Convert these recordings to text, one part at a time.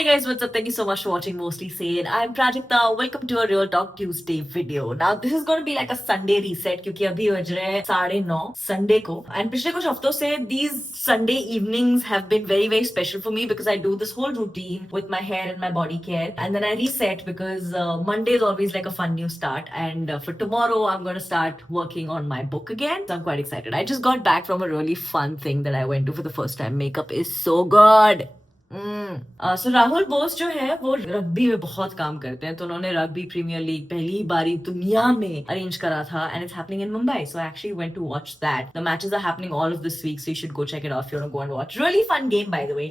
Hi guys, what's up? Thank you so much for watching Mostly Sane. I'm Prajakta. Welcome to a Real Talk Tuesday video. Now this is going to be like a Sunday reset क्योंकि अभी बज रहे हैं 9:30 Sunday को. And पिछले कुछ हफ्तों से these Sunday evenings have been very special for me because I do this whole routine with my hair and my body care, and then I reset because Monday is always like a fun new start. And for tomorrow I'm going to start working on my book again. So I'm quite excited. I just got back from a really fun thing that I went to for the first time. Makeup is so good. सो राहुल बोस जो है वो rugby में बहुत काम करते हैं, तो उन्होंने रग्बी प्रीमियर लीग पहली बारी दुनिया में अरेंज करा था and it's happening in Mumbai. So I actually went to watch that. The matches are happening all of this week, so you should go check it off. You want to go and watch. Really fun game by the way.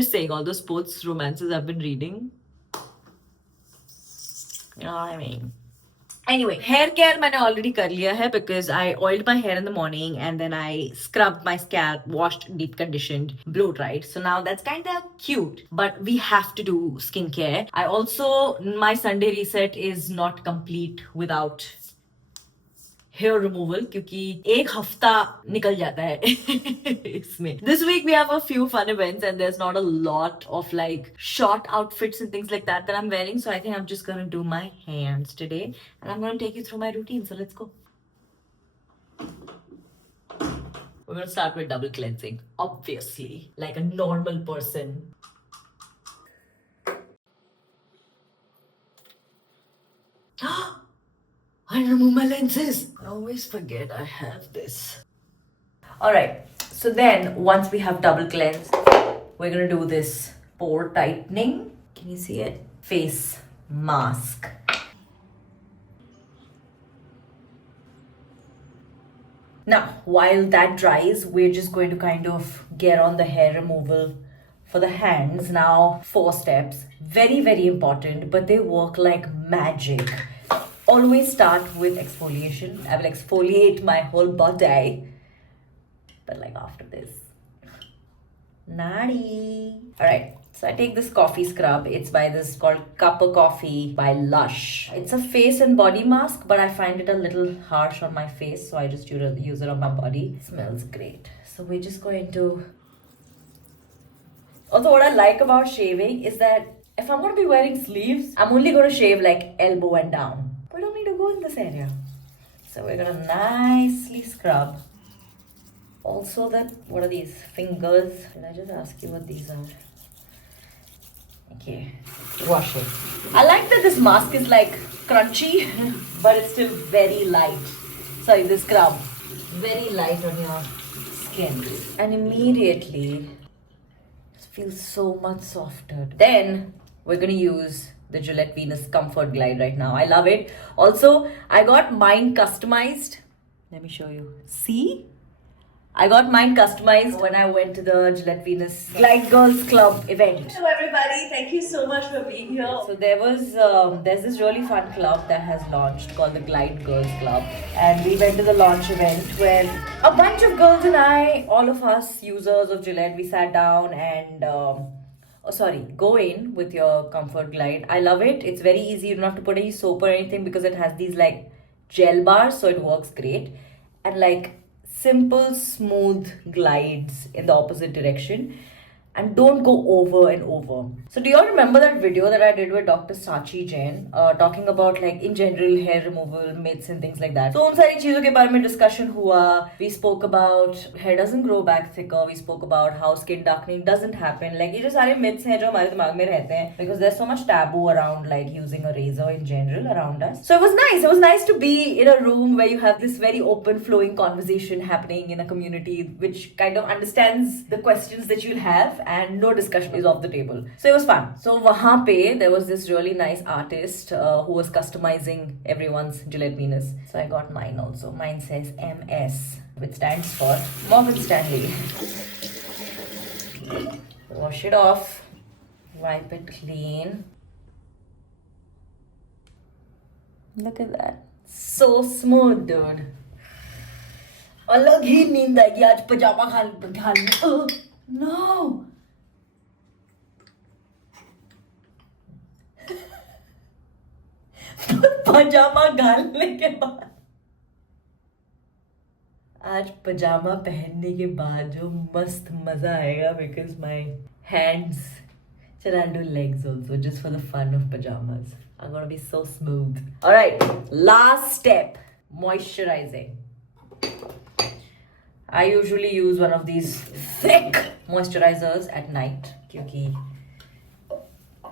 Just saying, all those sports romances I've been reading. You know what I mean? Anyway, hair care मैंने already कर लिया है because I oiled my hair in the morning and then I scrubbed my scalp, washed, deep conditioned, blow dried. So now that's kind of cute. But we have to do skincare. I also, my Sunday reset is not complete without hair removal क्योंकि एक हफ्ता निकल जाता है इसमें. This week we have a few fun events and there is not a lot of like short outfits and things like that I am wearing. So I think I am just gonna do my hands today and I am gonna take you through my routine. So let's go. We're going to start with double cleansing, obviously, like a normal person. I remove my lenses. I always forget I have this. Alright, so then once we have double cleansed, we're gonna do this pore tightening. Can you see it? Face mask. Now, while that dries, we're just going to kind of get on the hair removal for the hands. Now, 4 steps. Very important, but they work like magic. Always start with exfoliation. I will exfoliate my whole body. But like after this. Nadi. Alright. So I take this coffee scrub. It's by this called Cup of Coffee by Lush. It's a face and body mask, but I find it a little harsh on my face, so I just use it on my body. It smells great. So we're just going to... Also, what I like about shaving is that if I'm going to be wearing sleeves, I'm only going to shave like elbow and down. We don't need to go in this area. So we're going to nicely scrub. Also, what are these? Fingers. Can I just ask you what these are? Okay, wash it. I like that this mask is like crunchy, but it's still very light. Sorry, the scrub. Very light on your skin. And immediately, it feels so much softer. Then, we're going to use the Gillette Venus Comfort Glide right now. I love it. Also, I got mine customized. Let me show you. See? I got mine customized when I went to the Gillette Venus Glide Girls Club event. Hello everybody, thank you so much for being here. So there's this really fun club that has launched called the Glide Girls Club, and we went to the launch event where a bunch of girls and I, all of us users of Gillette, we sat down and go in with your Comfort Glide. I love it. It's very easy. You don't have to put any soap or anything because it has these like gel bars, so it works great. And like simple, smooth glides in the opposite direction. And don't go over and over. So do you all remember that video that I did with Dr. Sachi Jain talking about like in general hair removal myths and things like that? So उन सारी चीजों के बारे में discussion हुआ. We spoke about hair doesn't grow back thicker. We spoke about how skin darkening doesn't happen. Like ये जो सारे myths हैं जो हमारे दिमाग में रहते हैं because there's so much taboo around like using a razor in general around us. So it was nice. It was nice to be in a room where you have this very open flowing conversation happening in a community which kind of understands the questions that you'll have. And no discussion is off the table. So it was fun. So wahan pe there was this really nice artist who was customizing everyone's Gillette Venus. So I got mine also. Mine says MS, which stands for Morgan Stanley. Wash it off. Wipe it clean. Look at that. So smooth, dude. अलग ही नींद आएगी आज पजामा Khan. No. पजामा घालने के बाद आज पजामा पहनने के बाद जो मस्त मजा आएगा because my hands. Chal, I'll do legs also just for the fun of pajamas. I'm gonna be so smooth. Alright, last step, moisturizing. I usually use one of these thick moisturizers at night क्योंकि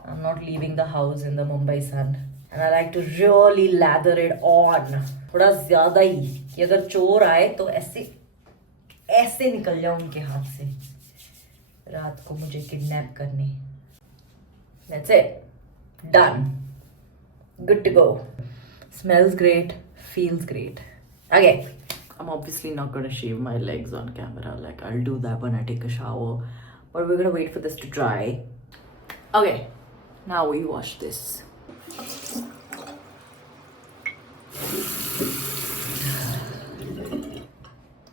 I'm not leaving the house in the Mumbai sun. And I like to really lather it on. थोड़ा ज्यादा ही कि अगर चोर आए तो ऐसे ऐसे निकल जाओ उनके हाथ से रात को मुझे किडनैप करने. That's it. Done. Good to go. Smells great. Feels great. Okay. I'm obviously not gonna shave my legs on camera. Like, I'll do that when I take a shower. But we're gonna wait for this to dry. Okay. Now we wash this.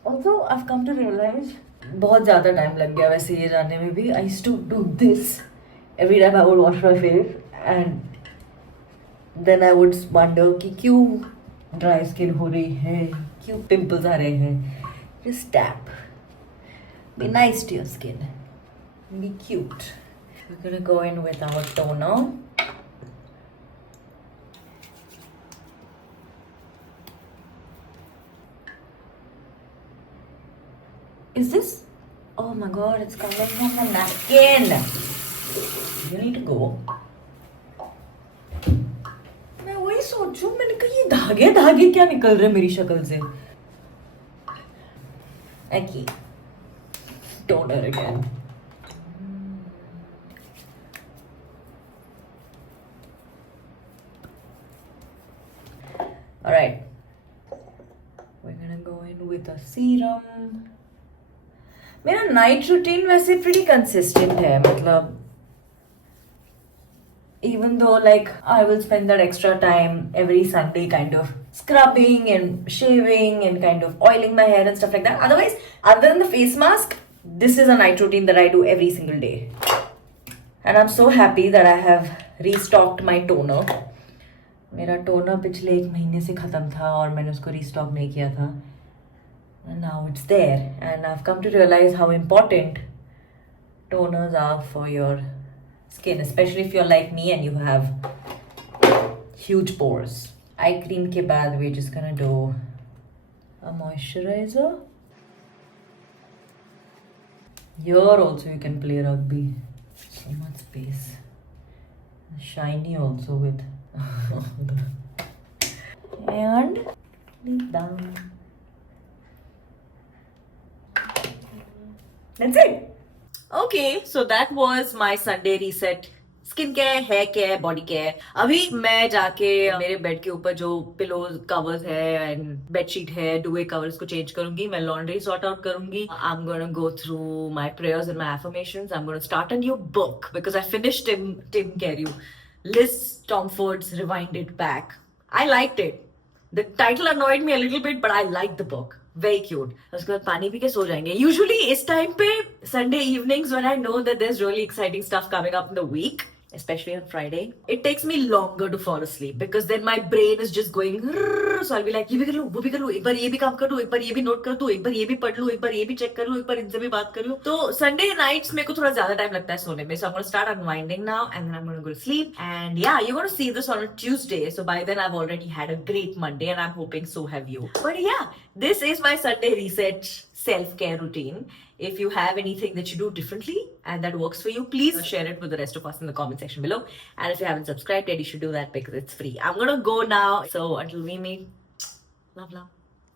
Also, I've come to realize बहुत ज़्यादा time लग गया वैसे ये जानने में भी. I used to do this every time I would wash my face and then I would wonder कि क्यों dry skin हो रही है, क्यों pimples आ रहे हैं. Just tap. Be nice to your skin. Be cute. We're gonna go in with our toner. Is this? Oh my god, it's coming from the napkin. You need to go. मैं वही सोचूं, मैंने कहा ये धागे धागे क्या निकल रहे मेरी शक्ल से. Okay. Toner again. Alright. We're gonna go in with a serum. मेरा नाइट रूटीन वैसे pretty consistent है. मतलब even though like I will spend that extra time every Sunday kind of scrubbing and shaving and kind of oiling my hair and stuff like that. Otherwise, other than the face mask, this is a night routine that I do every single day. And I'm so happy that I have restocked my toner. मेरा toner पिछले 1 महीने से ख़त्म था और मैंने उसको restock नहीं किया था. And now it's there. And I've come to realize how important toners are for your skin, especially if you're like me and you have huge pores. Eye cream ke baad we're just gonna do a moisturizer. Here also you can play rugby. So much space. Shiny also with and leave down. That's it. Okay, so that was my Sunday reset. Skin care, hair care, body care. अभी मैं जाके मेरे bed के ऊपर जो pillow covers है and bedsheet है, duvet covers को चेंज करूंगी. मैं लॉन्ड्री सॉर्ट आउट करूंगी. I am gonna go through my prayers and my affirmations. I am gonna start a new book because I finished Tim Carey, Liz Tomford's Rewind It Back. I liked it. The title annoyed me a little bit, but I liked the book. Very cute. उसके बाद पानी P के सो जाएंगे. Usually इस time पे Sunday evenings when I know that there's really exciting stuff coming up in the week, especially on Friday, it takes me longer to fall asleep because then my brain is just going. So I'll be like, ये भी कर लूँ, वो भी कर लूँ, एक बार ये भी काम कर लूँ, एक बार ये भी नोट कर दूँ, एक बार ये भी पढ़ लूँ, एक बार ये भी चेक कर लूँ, एक बार इनसे भी बात कर लूँ. तो Sunday nights मेरे को थोड़ा ज्यादा टाइम लगता है सोने में. So I'm gonna start unwinding now and then I'm gonna go to sleep. And yeah, you're gonna see this on a Tuesday. So by then I've already had a great Monday and I'm hoping so have you. But yeah, this is my Sunday reset self-care routine. If you have anything that you do differently and that works for you, please share it with the rest of us in the comment section below. And if you haven't subscribed yet, you should do that because it's free. I'm gonna go now. So until we meet, love.